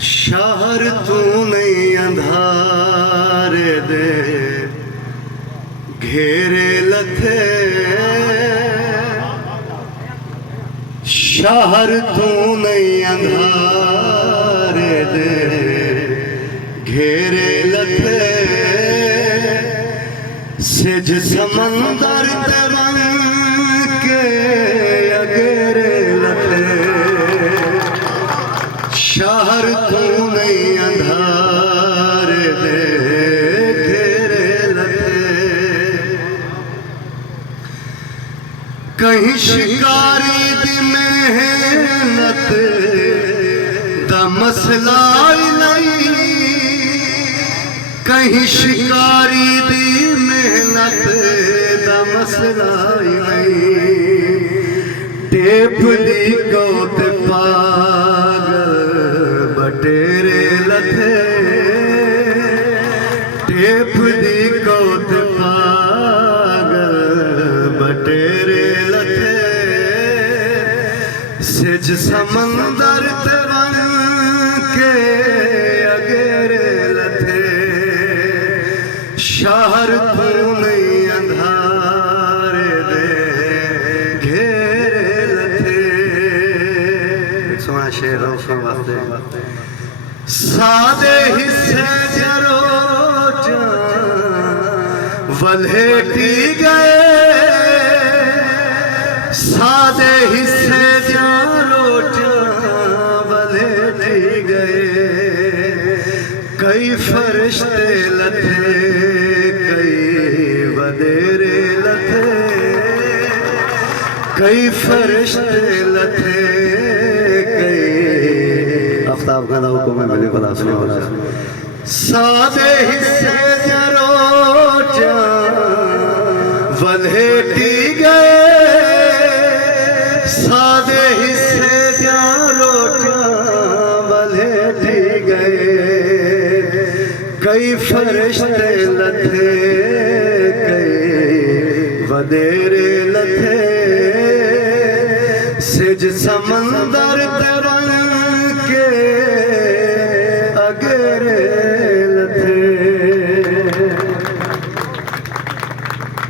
शहर तू नहीं अंधारे दे घेरे लथे, शहर तू नहीं अंधारे दे घेरे लथे, सिज समंदर ते बन के अगेरे लथे, शहर तू नहीं अंधारे दे घेरे लथे। कहीं शिकारी दी मेहनत दा मसला नहीं, कहीं शिकारी दी मेहनत दा मसला नहीं, टेप दी गोत पागल बटेरे लथे, टेप दी गोत पागल बटेरे लथे, सिज समंदर ते बन के अगेरे लथे, शहर तू नहीं अंधारे दे घेरे लथे। एक सोना शेर वास्ते सादे हिस्से जरो वल्हेटी गए, सादे हिस्से जरो वल्हेटी गए, कई फरिश्ते लथे कई वडेरे लथे, कई फरिश्ते लथे कई आफ्ताब का हुक्म है मिले खुदा सुनो। सादे हिस्से जरो वल्हेटी गए, सादे हिस्से जरो वल्हेटी गए, कई फरिश्ते लथे कई वडेरे लथे, सिज समंदर ते बन के